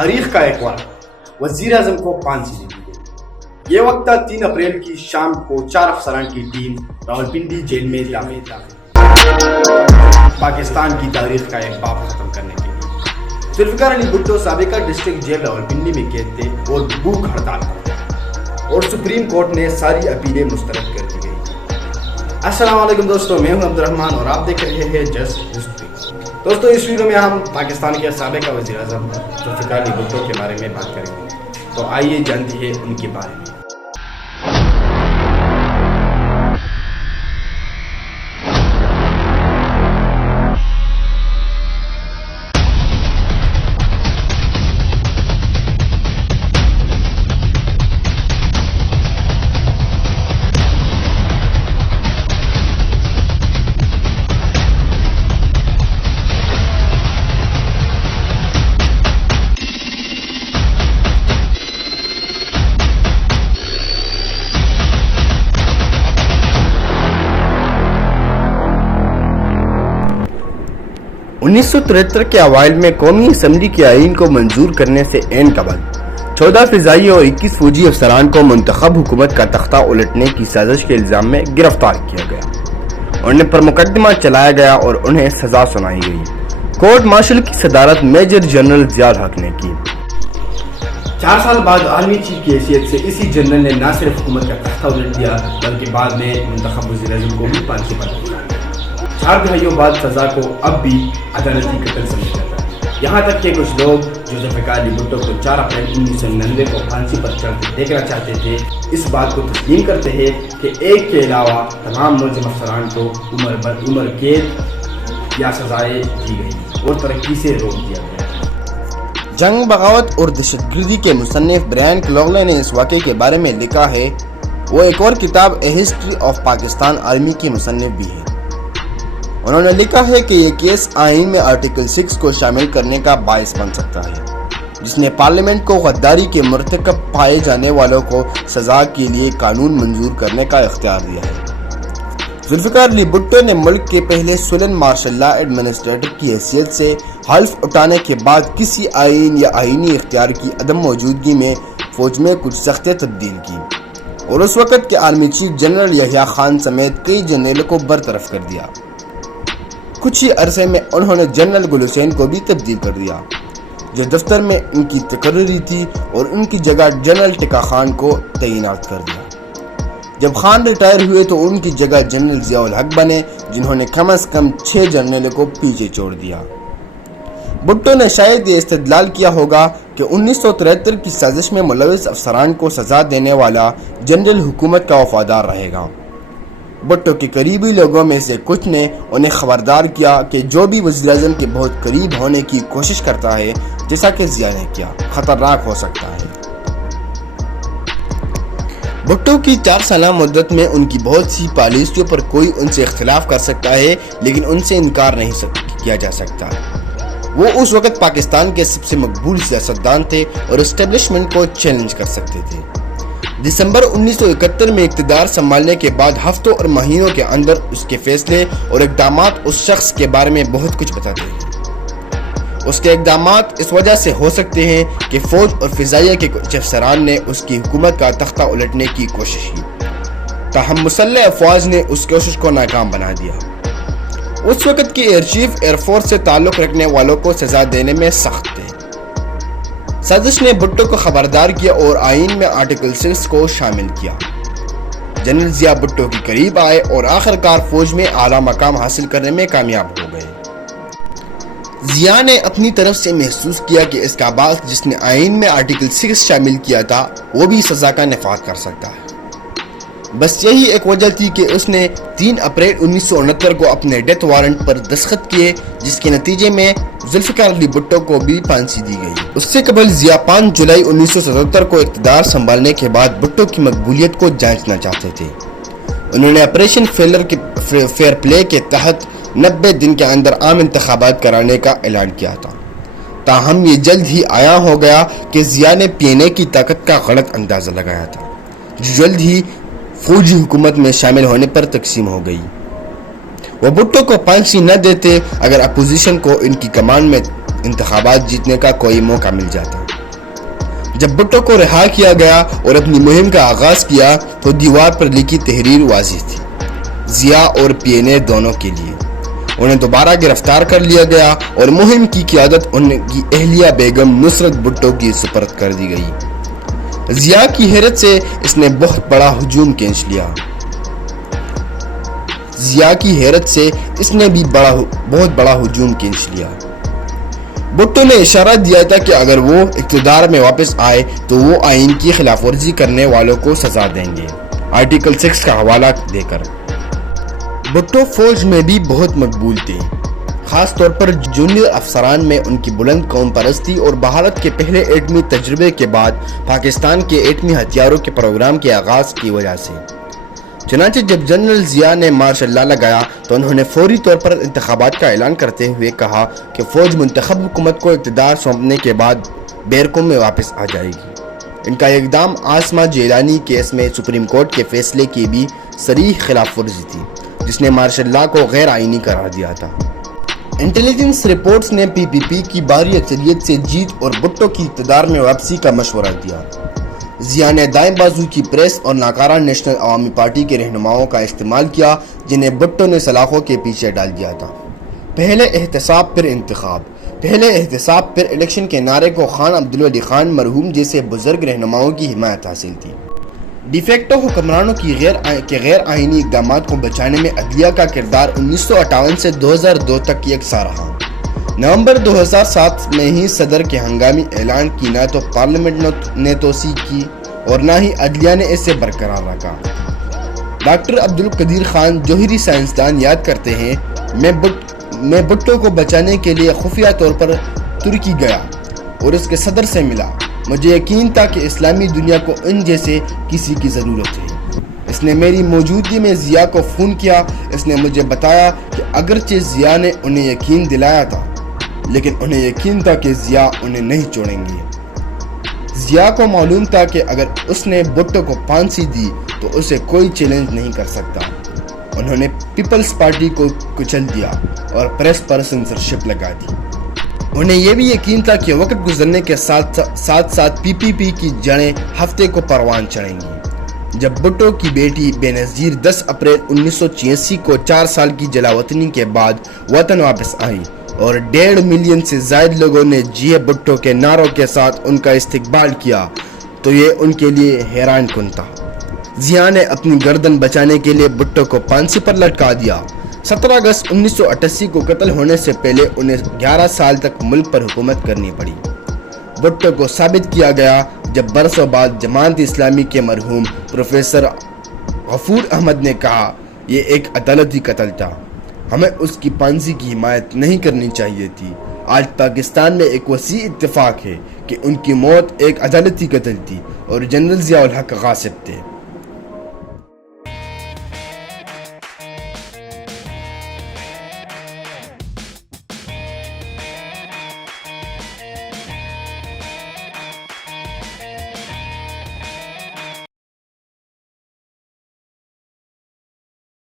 تاریخ کا ایک وقت وزیر اعظم کو پھانسی دے دی گئی۔ یہ وقت تھا 3 اپریل کی شام کو 4 افسران کی ٹیم راولپنڈی جیل میں داخل پاکستان کی تاریخ کا ایک باب ختم کرنے کے لیے۔ ذوالفقار علی بھٹو سابقہ ڈسٹرکٹ جیل راولپنڈی میں قید تھے اور بھوک ہڑتال پر تھے اور سپریم کورٹ نے ساری اپیلیں مسترد کر دی گئی۔ السلام علیکم دوستوں، میں ہوں عبدالرحمان اور آپ دیکھ رہے ہیں جسٹ ہسٹری۔ دوستوں، اس ویڈیو میں ہم پاکستان کے سابقہ وزیر اعظم ذوالفقار علی بھٹو کے بارے میں بات کریں گے، تو آئیے جانتے ہیں ان کے بارے میں۔ 1973 کے اوائل میں قومی اسمبلی کے آئین کو منظور کرنے سے عین قبل 14 فضائی اور 21 فوجی افسران کو منتخب حکومت کا تختہ الٹنے کی سازش کے الزام میں گرفتار کیا گیا، انہیں پر مقدمہ چلایا گیا اور انہیں سزا سنائی گئی۔ کورٹ مارشل کی صدارت میجر جنرل ضیاء الحق نے کی۔ 4 سال بعد عالمی چیف کی حیثیت سے اسی جنرل نے نہ صرف حکومت کا تختہ الٹ دیا بلکہ بعد میں منتخب وزیر اعظم کو بھی پھانسی پر لٹکایا۔ 4 دہائیوں بعد سزا کو اب بھی عدالتی قتل سمجھا جاتا ہے، یہاں تک کہ کچھ لوگ جو ذوالفقار علی بھٹو کو 4 اپریل 1999 کو پھانسی پر چڑھتے دیکھنا چاہتے تھے، اس بات کو تسلیم کرتے ہیں کہ ایک کے علاوہ تمام ملزم افسران کو عمر قید یا سزائیں دی گئی اور ترقی سے روک دیا گیا۔ جنگ، بغاوت اور دہشت گردی کے مصنف برائن کلوغلے نے اس واقعے کے بارے میں لکھا ہے۔ وہ ایک اور کتاب اے ہسٹری آف پاکستان آرمی کی مصنف بھی ہے۔ انہوں نے لکھا ہے کہ یہ کیس آئین میں آرٹیکل 6 کو شامل کرنے کا باعث بن سکتا ہے، جس نے پارلیمنٹ کو غداری کے مرتکب پائے جانے والوں کو سزا کے لیے قانون منظور کرنے کا اختیار دیا ہے۔ ذوالفقار علی بھٹو نے ملک کے پہلے سولن مارشل لا ایڈمنسٹریٹر کی حیثیت سے حلف اٹھانے کے بعد کسی آئین یا آئینی اختیار کی عدم موجودگی میں فوج میں کچھ سختیاں تبدیل کی اور اس وقت کے army chief general Yahya Khan سمیت کئی جنرلوں کو برطرف کر دیا۔ کچھ ہی عرصے میں انہوں نے جنرل گل حسین کو بھی تبدیل کر دیا، جو دفتر میں ان کی تقرری تھی، اور ان کی جگہ جنرل ٹکا خان کو تعینات کر دیا۔ جب خان ریٹائر ہوئے تو ان کی جگہ جنرل ضیاء الحق بنے، جنہوں نے کم از کم 6 جنرلوں کو پیچھے چھوڑ دیا۔ بھٹو نے شاید یہ استدلال کیا ہوگا کہ 1973 کی سازش میں ملوث افسران کو سزا دینے والا جنرل حکومت کا وفادار رہے گا۔ بھٹو کے قریبی لوگوں میں سے کچھ نے انہیں خبردار کیا کہ جو بھی وزیر اعظم کے بہت قریب ہونے کی کوشش کرتا ہے، جیسا کہ ضیاء نے کیا، خطرناک ہو سکتا ہے۔ بھٹو کی 4 سالہ مدت میں ان کی بہت سی پالیسیوں پر کوئی ان سے اختلاف کر سکتا ہے، لیکن ان سے انکار نہیں کیا جا سکتا۔ وہ اس وقت پاکستان کے سب سے مقبول سیاستدان تھے اور اسٹیبلشمنٹ کو چیلنج کر سکتے تھے۔ دسمبر 1971 میں اقتدار سنبھالنے کے بعد ہفتوں اور مہینوں کے اندر اس کے فیصلے اور اقدامات اس شخص کے بارے میں بہت کچھ بتاتے ہیں۔ اس کے اقدامات اس وجہ سے ہو سکتے ہیں کہ فوج اور فضائیہ کے کچھ افسران نے اس کی حکومت کا تختہ الٹنے کی کوشش کی، تاہم مسلح افواج نے اس کوشش کو ناکام بنا دیا۔ اس وقت کے ایئر چیف ایئر فورس سے تعلق رکھنے والوں کو سزا دینے میں سخت تھے۔ سازش نے بھٹو کو خبردار کیا اور آئین میں آرٹیکل 6 کو شامل کیا۔ جنرل ضیاء بھٹو کے قریب آئے اور آخرکار فوج میں اعلیٰ مقام حاصل کرنے میں کامیاب ہو گئے۔ ضیاء نے اپنی طرف سے محسوس کیا کہ اس کا باس جس نے آئین میں آرٹیکل 6 شامل کیا تھا، وہ بھی سزا کا نفاذ کر سکتا ہے۔ بس یہی ایک وجہ تھی کہ اس نے 3 اپریل 1969 کو اپنے ڈیتھ وارنٹ پر دستخط کیے، جس کے نتیجے میں ذوالفقار علی بھٹو کو بھی پھانسی دی گئی۔ اس سے قبل ضیاء 5 جولائی 1977 کو اقتدار سنبھالنے کے بعد بھٹو کی مقبولیت کو جانچنا چاہتے تھے۔ انہوں نے آپریشن فیئر پلے کے تحت 90 دن کے اندر عام انتخابات کرانے کا اعلان کیا تھا، تاہم یہ جلد ہی عیاں ہو گیا کہ ضیاء نے پی این اے کی طاقت کا غلط اندازہ لگایا تھا، جو جلد ہی فوجی حکومت میں شامل ہونے پر تقسیم ہو گئی۔ وہ بھٹو کو پھانسی نہ دیتے اگر اپوزیشن کو ان کی کمان میں انتخابات جیتنے کا کوئی موقع مل جاتا۔ جب بھٹو کو رہا کیا گیا اور اپنی مہم کا آغاز کیا تو دیوار پر لکھی تحریر واضح تھی، ضیاء اور پی این اے دونوں کے لیے۔ انہیں دوبارہ گرفتار کر لیا گیا اور مہم کی قیادت ان کی اہلیہ بیگم نصرت بھٹو کی سپرد کر دی گئی۔ ضیاء کی حیرت سے اس نے بہت بڑا ہجوم کھینچ لیا۔ بہت بڑا ہجوم کھینچ لیا۔ بھٹو نے اشارہ دیا تھا کہ اگر وہ اقتدار میں واپس آئے تو وہ آئین کی خلاف ورزی کرنے والوں کو سزا دیں گے، آرٹیکل 6 کا حوالہ دے کر۔ بھٹو فوج میں بھی بہت مقبول تھے، خاص طور پر جونیئر افسران میں ان کی بلند قوم پرستی اور بھارت کے پہلے ایٹمی تجربے کے بعد پاکستان کے ایٹمی ہتھیاروں کے پروگرام کے آغاز کی وجہ سے۔ چنانچہ جب جنرل ضیاء نے مارشل لا لگایا تو انہوں نے فوری طور پر انتخابات کا اعلان کرتے ہوئے کہا کہ فوج منتخب حکومت کو اقتدار سونپنے کے بعد بیرکوں میں واپس آ جائے گی۔ ان کا اقدام عاصمہ جیلانی کیس میں سپریم کورٹ کے فیصلے کی بھی صریح خلاف ورزی تھی، جس نے مارشل لا کو غیر آئینی قرار دیا تھا۔ انٹیلیجنس رپورٹس نے پی پی پی کی بھاری اکثریت سے جیت اور بھٹو کی اقتدار میں واپسی کا مشورہ دیا۔ ضیاء نے دائیں بازو کی پریس اور ناکارہ نیشنل عوامی پارٹی کے رہنماؤں کا استعمال کیا، جنہیں بھٹو نے سلاخوں کے پیچھے ڈال دیا تھا۔ پہلے احتساب پھر انتخاب، پہلے احتساب پھر الیکشن کے نعرے کو خان عبدالولی خان مرحوم جیسے بزرگ رہنماؤں کی حمایت حاصل تھی۔ ڈی فیکٹو حکمرانوں کی غیر آئینی اقدامات کو بچانے میں عدلیہ کا کردار 1958 سے 2002 تک یکساں رہا۔ نومبر 2007 میں ہی صدر کے ہنگامی اعلان کی نہ تو پارلیمنٹ نے توثیق کی اور نہ ہی عدلیہ نے اسے برقرار رکھا۔ ڈاکٹر عبدالقدیر خان جوہری سائنسدان یاد کرتے ہیں، میں بھٹو کو بچانے کے لیے خفیہ طور پر ترکی گیا اور اس کے صدر سے ملا۔ مجھے یقین تھا کہ اسلامی دنیا کو ان جیسے کسی کی ضرورت ہے۔ اس نے میری موجودگی میں ضیاء کو فون کیا۔ اس نے مجھے بتایا کہ اگرچہ ضیاء نے انہیں یقین دلایا تھا، لیکن انہیں یقین تھا کہ ضیاء انہیں نہیں چھوڑیں گے۔ ضیاء کو معلوم تھا کہ اگر اس نے بھٹو کو پھانسی دی تو اسے کوئی چیلنج نہیں کر سکتا۔ انہوں نے پیپلز پارٹی کو کچل دیا اور پریس پر سینسرشپ لگا دی۔ انہیں یہ بھی یقین تھا کہ وقت گزرنے کے ساتھ ساتھ پی پی پی کی جڑیں ہفتے کو پروان چڑھیں گی۔ جب بھٹو کی بیٹی بے نظیر 10 اپریل 1986 کو 4 سال کی جلاوطنی کے بعد وطن واپس آئی اور 1.5 ملین سے زائد لوگوں نے جیے بھٹو کے نعروں کے ساتھ ان کا استقبال کیا تو یہ ان کے لیے حیران کن تھا۔ ضیاء نے اپنی گردن بچانے کے لیے بھٹو کو پھانسی پر لٹکا دیا۔ 17 اگست 1988 کو قتل ہونے سے پہلے انہیں 11 سال تک ملک پر حکومت کرنی پڑی۔ بھٹو کو ثابت کیا گیا جب برسوں بعد جماعت اسلامی کے مرحوم پروفیسر غفور احمد نے کہا یہ ایک عدالتی قتل تھا، ہمیں اس کی پھانسی کی حمایت نہیں کرنی چاہیے تھی۔ آج پاکستان میں ایک وسیع اتفاق ہے کہ ان کی موت ایک عدالتی قتل تھی اور جنرل ضیاء الحق غاصب تھے۔